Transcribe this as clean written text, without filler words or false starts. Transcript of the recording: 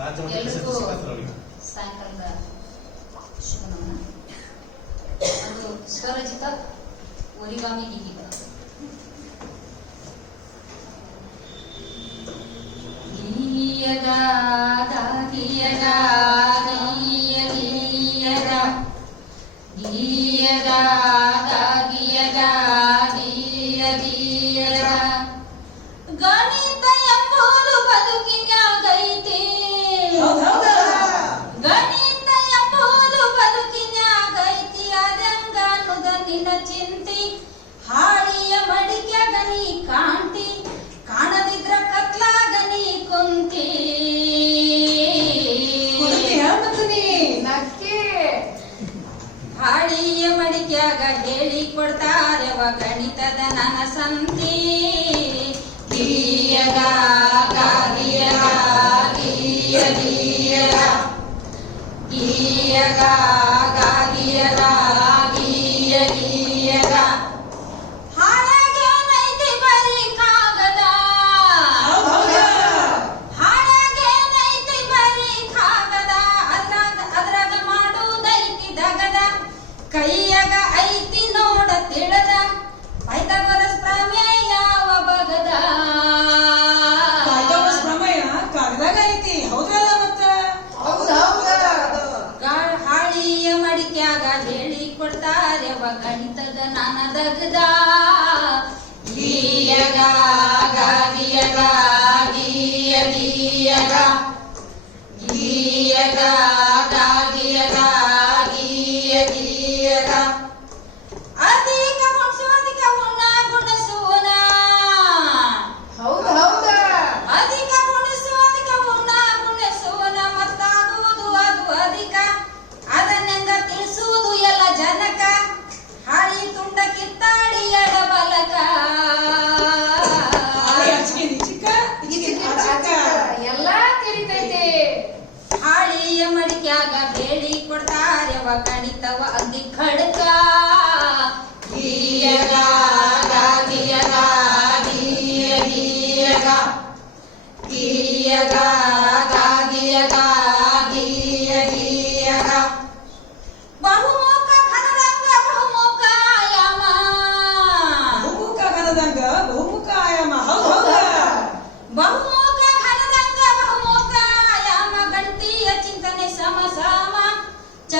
ಎಲ್ರಿಗೂ ಸಾಯಂಕಾಲದ ಶುಭ ನಮನ. ಅದು ಸ್ವರಚಿತ ಒರಿಗಾಮಿ ಗೀಗಿತ. ಗೀಯಗ ಗೀಯಗ ಗೀಯ ಗೀಯಗ ಗೀಯಗ ಗೀಯಗ ಗೀಯ ಗೀಯಗ ಗಣಿತ ಎಂಬುದು ಬದುಕಿನ್ಯಾಗೈತಿ. ಗಣಿತ ಎಂಬುದು ಬದುಕಿನ್ಯಾಗೈತಿ. ಅದಂಗ ಅನ್ನುದ ನಿನ್ನ ಚಿಂತಿ. ಹಾಳಿಯ ಮಡಿಕ್ಯಾಗ ನೀ ಕಾಂತಿ. ಕಾಣದಿದ್ರ ಕತ್ಲಾಗ ನೀ ಕುಂತಿ. ಹಾಳಿಯ ಮಡಿಕ್ಯಾಗ ಹೇಳಿ ಕೊಡ್ತಾರೆವ ಗಣಿತದ ನನ್ನ ಸಂತಿ. ಗೀಯಗ ಗೀಯಗ ಗೀಯ ಗೀಯಗ ಗೀಯಗ ಗೀಯಗ ಗೀಯ ಗೀಯಗ ಹಾಳಾಗೆ ನೈತಿ ಬರೀ ಕಾಗದ. ಹಾಳಾಗೆ ನೈತಿ ಬರೀ ಕಾಗದ. ಅದ್ರಾಗ ಮಾಡುವುದೈತಿ ದಗದ. ಕೈಯಾಗ ಐತಿ ನೋಡ ತಿಳಿದ. ಪೈಥಾಗರಸ್ ಪ್ರಮೇಯ ಯಾವ ಬಗದ. ಹಾಳಿಯ ಮಡಿಕ್ಯಾಗ ಹೇಳಿ ಕೊಡ್ತಾರೆವ ಗಣಿತದ ನಾನದಗದ. ಗೀಯಗ ಗೀಯಗ ಗೀಯ ಗೀಯಗ ಗೀಯಗ ಗೀಯಗ ಗೀಯ ಗೀಯಗ ಅಧಿಕ ಗುಣಿಸೋದಿಕ ಉಣ್ಣ ಗುಣಿಸುವನ. ಅಧಿಕ ಗುಣಿಸೋದಿಕ ಉಣ್ಣ ಗುಣಿಸುವನ. ಮತ್ತಾಗುವುದು ಅದು ಅಧಿಕ. ಅದನ್ನೆಂಗ ತಿಳಿಸುವುದು ಎಲ್ಲ ಜನಕ. ಹಾಳಿ ತುಂಡ ಕಿತ್ತಾಡಿ ಎಡಬಲಕ. ಎಲ್ಲ ತಿಳಿತೈತೆ. ಹಾಳಿಯ ಮಡಿಕ್ಯಾಗ ಹೇಳಿ ಕೊಡ್ತಾರೆವ ಗಣಿತವ ಅಗ್ದಿ ಖಡ್ಕ. ಗೀಯಗ